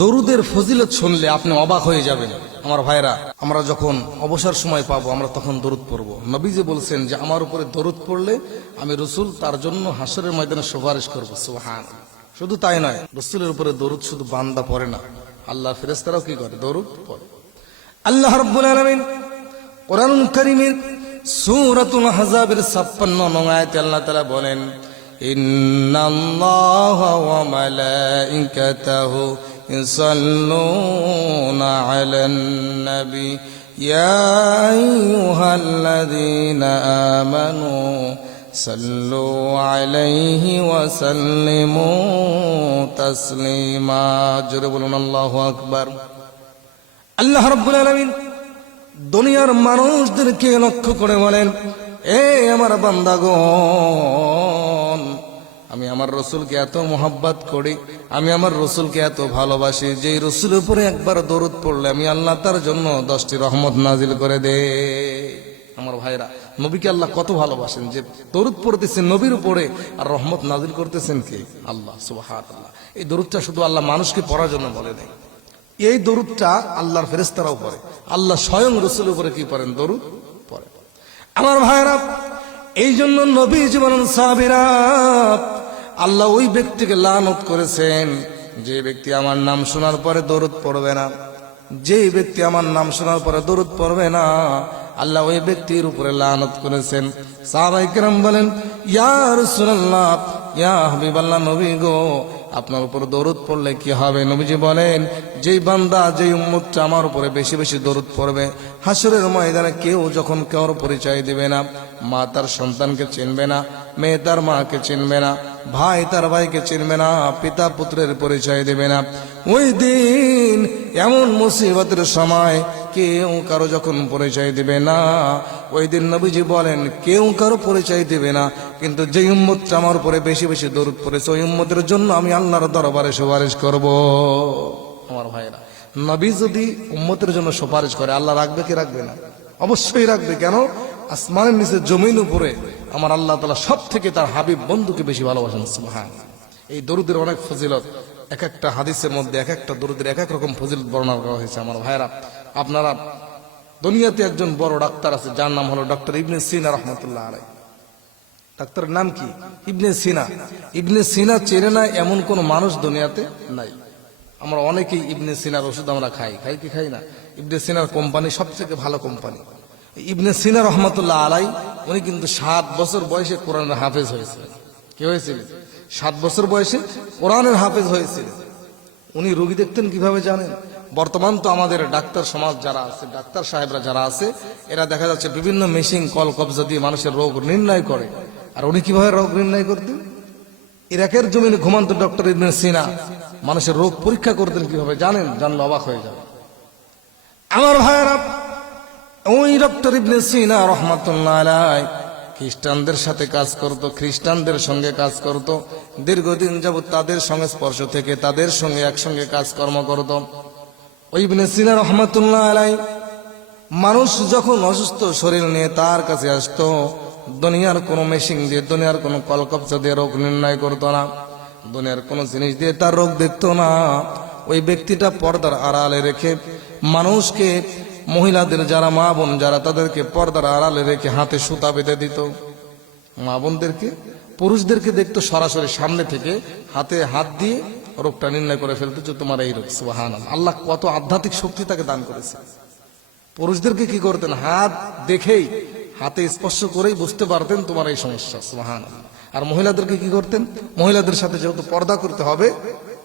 দরুদের ফজিলত শুনলে আপনি অবাক হয়ে যাবেন। আমার ভাইরা, আমরা যখন অবসর সময় পাবো আমরা তখন দরুদ পড়ব। নবীজি বলছেন যে আমার উপরে দরুদ পড়লে আমি রসুল তার জন্য হাসরের ময়দানে সুপারিশ করবো। সুবহানাল্লাহ। শুধু তাই নয়, রসুলের উপরে দরুদ শুধু বান্দা পড়ে না, আল্লাহ ফেরেশতারাও কি করে? দরুদ পড়ে। আল্লাহ রাব্বুল আলামিন কোরআনুল কারীমের সূরাতুল আহজাবের 56 নং আয়াতে আল্লাহ তাআলা বলেন, ইন্নাল্লাহা ওয়া মালাইকাতাহু يصلون على النبي يا أيها الذين آمنوا صلوا عليه وسلموا تسليما। জোরে বলুন আল্লাহু আকবার। আল্লাহ রাব্বুল আলামিন দুনিয়ার মানুষদেরকে লক্ষ্য করে বলেন, এ আমার বান্দাগণ, আমি আমার রসুলকে এত মোহাব্বত করি, আমি আমার রসুলকে এত ভালোবাসি, যে রসুলের উপরে একবার দরুদ পড়লে আমি আল্লাহ তার জন্য 10টি রহমত নাজিল করে দে। আমার ভাইরা, নবীকে আল্লাহ কত ভালোবাসেন যে দরুদ পড়তেছেন নবীর উপরে, আর রহমত নাজিল করতেছেন কে? আল্লাহ সুবহানাল্লাহ। এই দরুদটা শুধু আল্লাহ মানুষকে পড়ার জন্য বলে দেয়, এই দরুদটা আল্লাহর ফেরেশতারাও পড়ে। আল্লাহ স্বয়ং রসুলের উপরে কি পড়েন? দরুদ পড়ে। আমার ভাইরা, এই জন্য নবী জীবন সাহাবীরা, আল্লাহ ওই ব্যক্তিকে লানত করেছেন যে ব্যক্তি আমার নাম শোনার পরে দরুদ পড়বে না। যে ব্যক্তি আমার নাম শোনার পরে দরুদ পড়বে না, আল্লাহ ওই ব্যক্তির উপরে লানত করেছেন। সাহাবায়ে কেরাম বলেন, ইয়া রাসূলুল্লাহ, ইয়া হাবিবাল্লাহ, নবী গো, আপনার উপর দরুদ পড়লে কি হবে? নবীজি বলেন, যেই বান্দা, যেই উম্মতটা আমার উপরে বেশি বেশি দরুদ পড়বে, হাসরের ময়দানে কেউ যখন কারোর পরিচয় দিবে না, মা তার সন্তানকে চিনবে না, মেয়ে তার মাকে চিনবে না, ভাই তার ভাইকে চিনবে না, পিতা পুত্রের পরিচয় দেবে না, ওই দিন এমন মুসিবতের সময় কেউ কারো যখন পরিচয় দিবে না, ওই দিন নবীজি বলেন কেউ কারো পরিচয় দিবে না, কিন্তু যে উম্মতটা আমার উপরে বেশি বেশি দরুদ পড়েছে ওই উম্মতের জন্য আমি আল্লাহর দরবারে সুপারিশ করব। আমার ভাইরা, নবী যদি উম্মতের জন্য সুপারিশ করে, আল্লাহ রাখবে কি রাখবে না? অবশ্যই রাখবে। কেন? আসমানের নিচে জমিন উপরে আমার আল্লাহ তাআলা সব থেকে তার হাবিব বন্ধুকে বেশি ভালোবাসেন। সুবহানাল্লাহ। এই দরুদের অনেক ফজিলত, এক একটা হাদিসের মধ্যে এক একটা দরুদের এক এক রকম ফজিলত বর্ণনা করা হয়েছে। আমার ভাইরা, আপনারা, দুনিয়াতে একজন বড় ডাক্তার আছে যার নাম হলো ডক্টর ইবনে সিনা রাহমাতুল্লাহ আলাইহি। ডাক্তারের নাম কি? ইবনে সিনা। ইবনে সিনা চেনে না এমন কোন মানুষ দুনিয়াতে নাই। আমরা অনেকেই ইবনে সিনার ওষুধ আমরা খাই কি খাই না? ইবনে সিনার কোম্পানি সবথেকে ভালো কোম্পানি। ইবনে সিনা রহমাতুল্লাহ আলাই, উনি কিন্তু 7 বছর বয়সে কোরআনের হাফেজ হয়েছিলেন। কি হয়েছিলেন? 7 বছর বয়সে কোরআনের হাফেজ হয়েছিলেন। উনি রোগী দেখতেন কিভাবে জানেন? বর্তমান তো আমাদের ডাক্তার সমাজ যারা আছে, ডাক্তার সাহেবরা যারা আছে, এরা দেখা যাচ্ছে বিভিন্ন মেশিন কল কবজা দিয়ে মানুষের রোগ নির্ণয় করে। আর উনি কিভাবে রোগ নির্ণয় করতেন? ইরাকের জমিনে ঘুমান্ত ডক্টর ইবনে সিনা মানুষের রোগ পরীক্ষা করতেন কিভাবে জানেন? জানলে অবাক হয়ে যাবে। আমার ভাইয়েরা, ওই ডক্টর ইবনে সিনা রহমাতুল্লাহ আলাইহি খ্রিস্টানদের সাথে কাজ করত, খ্রিস্টানদের সঙ্গে কাজ করত, দীর্ঘদিন যাবত তাদের সংস্পর্শ থেকে তাদের সঙ্গে একসঙ্গে কাজকর্ম করত। ওই ইবনে সিনা রহমাতুল্লাহ আলাইহি মানুষ যখন অসুস্থ শরীর নিয়ে তার কাছে আসতো, দুনিয়ার কোনো মেশিন দিয়ে, দুনিয়ার কোনো কলকবজা দিয়ে রোগ নির্ণয় করতো না, দুনিয়ার কোনো জিনিস দিয়ে তার রোগ দেখতো না। ওই ব্যক্তিটা পর্দার আড়ালে রেখে মানুষকে, মহিলাদের যারা মা বোন যারা, তাদেরকে পর্দার আড়ালে রেখে হাতে সুতা বেঁধে দিত। মা বোনদেরকে, পুরুষদেরকে দেখতো সরাসরি সামনে থেকে হাতে হাত দিয়ে রোগটা নির্ণয় করে ফেলতো যে তোমার এই রোগ। সুবহানাল্লাহ। আল্লাহ কত আধ্যাত্মিক শক্তি তাকে দান করেছে। পুরুষদেরকে কি করতেন? হাত দেখেই, হাতে স্পর্শ করেই বুঝতে পারতেন তোমার এই সমস্যা। সুবহানাল্লাহ। আর মহিলাদেরকে কি করতেন? মহিলাদের সাথে যেহেতু পর্দা করতে হবে,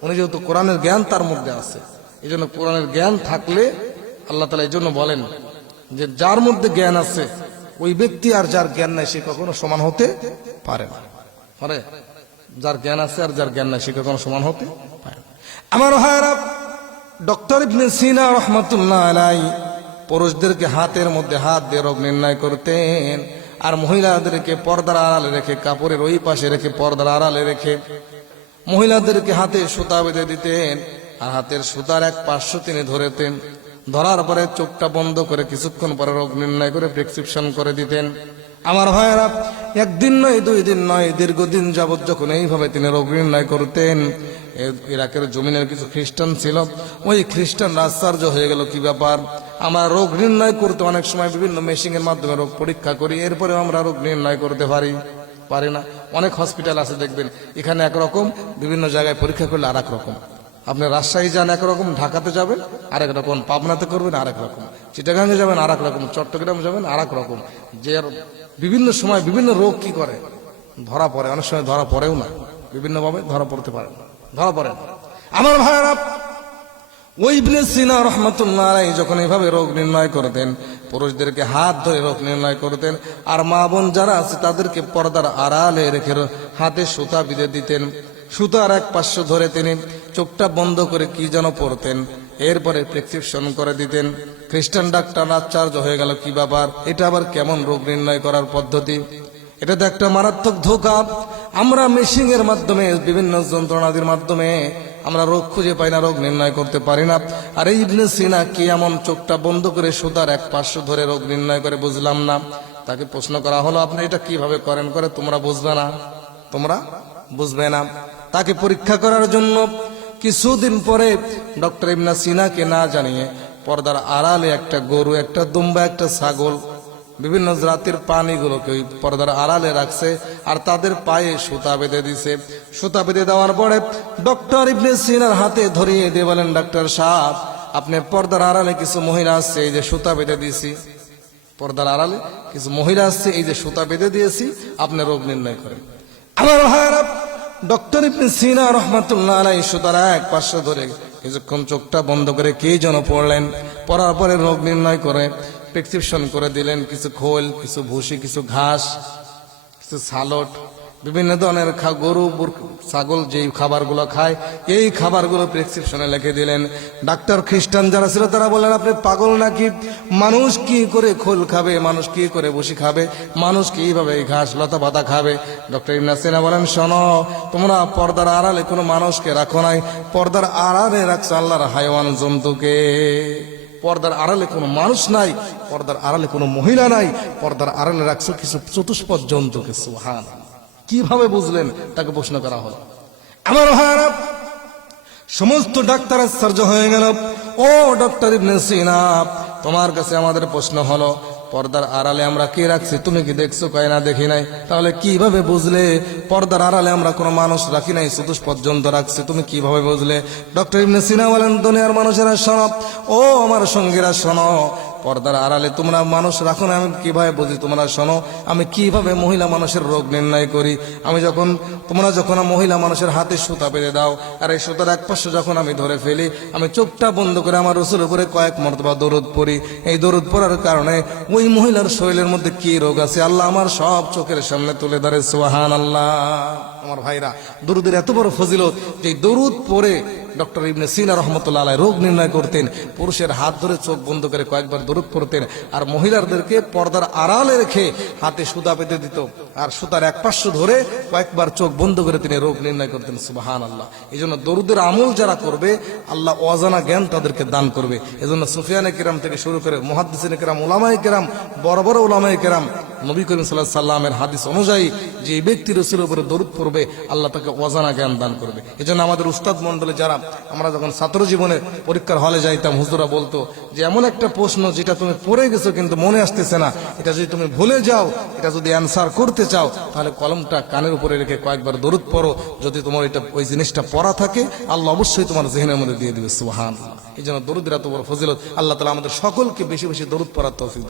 উনি যেহেতু কোরআনের জ্ঞান তার মধ্যে আছে, এই জন্য কোরআনের জ্ঞান থাকলে আল্লাহ তাআলা এই জন্য বলেন যে যার মধ্যে জ্ঞান আছে ওই ব্যক্তি আর যার জ্ঞান নাই সে কখনো সমান হতে পারে না। পারে? যার জ্ঞান আছে আর যার জ্ঞান নাই সে কখনো সমান হতে পারে না। আমার ভাইরা, ডক্টর ইবনে সিনা রহমাতুল্লাহ আলাইহি পুরুষদেরকে হাতের মধ্যে হাত দিয়ে রোগ নির্ণয় করতেন, আর মহিলাদেরকে পর্দার আড়ালে রেখে, কাপড়ের ওই পাশে রেখে, পর্দার আড়ালে রেখে মহিলাদেরকে হাতে সুতা বেঁধে দিতেন, আর হাতের সুতার এক পার্শ্ব তিনি ধরেতেন। ধরার পরে চোখটা বন্ধ করে কিছুক্ষণ পরে রোগ নির্ণয় করে প্রেসক্রিপশন করে দিতেন। আমার ভাইয়েরা, একদিন নয়, 2 দিন নয়, দীর্ঘদিন যাবৎ যখন এইভাবে তিনি রোগ নির্ণয় করতেন, ইরাকের জমিনের কিছু খ্রিস্টান ছিল, ওই খ্রিস্টানরা আশ্চর্য হয়ে গেল, কি ব্যাপার, আমরা রোগ নির্ণয় করতে অনেক সময় বিভিন্ন মেশিনের মাধ্যমে রোগ পরীক্ষা করি, এরপরেও আমরা রোগ নির্ণয় করতে পারি না। অনেক হসপিটাল আছে দেখবেন, এখানে একরকম, বিভিন্ন জায়গায় পরীক্ষা করলে আর এক রকম। আপনি রাজশাহী যান একরকম, ঢাকাতে যাবেন আরেক রকম, পাবনাতে করবেন আরেক রকম, চিটাগাঙ্গে যাবেন আরেক রকম, চট্টগ্রাম যাবেন আরেক রকম। যে বিভিন্ন সময় বিভিন্ন রোগ কি করে ধরা পড়ে, অনেক সময় ধরা পড়েও না, বিভিন্নভাবে ধরা পড়তে পারে, ধরা পড়ে না। আমার ভাইরা, ওই ইবনে সিনা রাহমাতুল্লাহ আলাইহি যখন এইভাবে রোগ নির্ণয় করতেন, পুরুষদেরকে হাত ধরে রোগ নির্ণয় করতেন, আর মা বোন যারা আছে তাদেরকে পর্দার আড়ালে রেখে হাতে সুতা বেঁধে দিতেন। সুতার এক পার্শ্ব ধরে তিনি চোখটা বন্ধ করে কি যেন পড়তেন, এরপরে প্রেসক্রিপশন করে দিতেন। খ্রিস্টান ডাক্তার আশ্চর্য হয়ে গেল, কি ব্যাপার, এটা আবার কেমন রোগ নির্ণয় করার পদ্ধতি? এটা তো একটা মারাত্মক ধোঁকা। আমরা মেশিনের মাধ্যমে, বিভিন্ন যন্ত্রণাদির মাধ্যমে আমরা রোগ খুঁজে পাই না, রোগ নির্ণয় করতে পারি না। আর এই ইবনে সিনা কি এমন চোখটা বন্ধ করে সুতার এক পার্শ্ব ধরে রোগ নির্ণয় করে, বুঝলাম না। তাকে প্রশ্ন করা হলো, আপনি এটা কিভাবে করেন? করে তোমরা বুঝবে না। তাকে পরীক্ষা করার জন্য কিছুদিন পরে ডক্টর ইবনে সিনাকে না জানিয়ে পর্দার আড়ালে একটা গরু, একটা দুম্বা, একটা ছাগল, বিভিন্ন জাতির প্রাণীগুলোকে ওই পর্দার আড়ালে রাখছে, আর তাদের পায়ে সুতা বেঁধে দিছে। সুতা বেঁধে দেওয়ার পরে ডক্টর ইবনে সিনার হাতে ধরিয়ে দিয়ে বলেন, ডাক্তার সাহেব, আপনি পর্দার আড়ালে কিছু মহিলা আসছে, এই যে সুতা বেঁধে দিয়েছি, পর্দার আড়ালে কিছু মহিলা আসছে, এই যে সুতা বেঁধে দিয়েছি, আপনি রোগ নির্ণয় করেন। আমার ভাইরা, ডক্টর ইবনে সিনা রাহমাতুল্লাহ আলাইহি সুতার এক পার্শ্ব ধরে কিছুক্ষণ চোখটা বন্ধ করে কে যেন পড়লেন, পড়ার পরে রোগ নির্ণয় করে প্রেসক্রিপশন করে দিলেন। কিছু খোল, কিছু ভুসি, কিছু ঘাস, কিছু সালট, বিভিন্ন ধরনের গরু ছাগল যেই খাবারগুলো খায়, এই খাবারগুলো প্রেসক্রিপশনে লিখে দিলেন। ডাক্তার খ্রিস্টান যারা ছিল তারা বললেন, আপনি পাগল নাকি? মানুষ কি করে খোল খাবে, মানুষ কি করে ভুসি খাবে, মানুষ কিভাবে এই ঘাস লতা পাতা খাবে? ডক্টর ইবনে সিনা বলেন, শোনো, তোমরা পর্দার আড়ালে কোনো মানুষকে রাখো নাই, পর্দার আড়ালে রাখছো আল্লাহর হায়াওয়ান জন্তুকে। পর্দার আড়ালে কোনো মানুষ নাই, পর্দার আড়ালে কোনো মহিলা নাই, পর্দার আড়ালে রাখছো কিছু চতুষ্পদ জন্তুকে। সুবহানাল্লাহ। কিভাবে বুঝলেন? তাকে প্রশ্ন করা হলো। আমার ভাইরা, সমস্ত ডাক্তার আশ্চর্য হয়ে গেল। ও ডক্টর ইবনে সিনা, তোমার কাছে আমাদের প্রশ্ন হলো, পর্দার আড়ালে আমরা কে রাখছি, তুমি কি দেখছো? কয় না, দেখি নাই। তাহলে কিভাবে বুঝলে পর্দার আড়ালে আমরা কোনো মানুষ রাখি নাই, চতুষ্পদ জন্তু রাখছি, তুমি কিভাবে বুঝলে? ডক্টর ইবনে সিনা বলেন, দুনিয়ার মানুষেরা শোনো, ও আমার সঙ্গীরা শোনো, পর্দার আড়ালে তোমরা মানুষ রাখো না, আমি কিভাবে বুঝি? তোমরা শোনো, আমি কিভাবে মহিলা মানুষের রোগ নির্ণয় করি। তোমরা যখন মহিলা মানুষের হাতে সুতা বেঁধে দাও, আর এই সুতার এক পাশে যখন আমি ধরে ফেলি, আমি চোখটা বন্ধ করে আমার রাসূলের উপরে কয়েক মর্তবা দরুদ পড়ি। এই দরুদ পড়ার কারণে ওই মহিলার শরীরের মধ্যে কি রোগ আছে আল্লাহ আমার সব চোখের সামনে তুলে ধরে। সুবহানাল্লাহ। আমার ভাইরা, দরুদের এত বড় ফজিলত যে দরুদ পড়ে ডক্টর ইবনে সিনা রাহমাতুল্লাহ আলাইহি রোগ নির্ণয় করতেন। পুরুষের হাত ধরে চোখ বন্ধ করে কয়েকবার দরুদ পড়তেন, আর মহিলাদেরকে পর্দার আড়ালে রেখে হাতে সুতা বেঁধে দিত, আর সুতার এক পার্শ্ব ধরে কয়েকবার চোখ বন্ধ করে তিনি রোগ নির্ণয় করতেন। সুবহানাল্লাহ। এই জন্য দরুদের আমল যারা করবে, আল্লাহ অজানা জ্ঞান তাদেরকে দান করবে। এজন্য সুফিয়ানে কিরাম থেকে শুরু করে মুহাদ্দিসিনে কিরাম, উলামায়ে কিরাম, বড় বড় উলামায়ে কিরাম, নবী করিম সাল্লাল্লাহু আলাইহি সাল্লামের হাদিস অনুযায়ী যে ব্যক্তি রাসূলের উপরে দরুদ পড়বে, আল্লাহ তাকে অজানা জ্ঞান দান করবে। এজন্য আমাদের উস্তাদ মণ্ডলী যারা, আমরা যখন ছাত্র জীবনে পরীক্ষার হলে যাইতাম, হুজুরা বলতো যে এমন একটা প্রশ্ন যেটা তুমি পড়ে গেছো কিন্তু মনে আসতেছে না, এটা যদি তুমি ভুলে যাও, এটা যদি অ্যান্সার করতে চাও, তাহলে কলমটা কানের উপরে রেখে কয়েকবার দরুদ পড়ো। যদি তোমার এটা ওই জিনিসটা পড়া থাকে, আল্লাহ অবশ্যই তোমার যিহনের মধ্যে দিয়ে দিবে। সুবহানাল্লাহ। এই জন্য দরুদের এত বড় ফজিলত। আল্লাহ তাআলা আমাদের সকলকে বেশি বেশি দরুদ পড়ার তৌফিক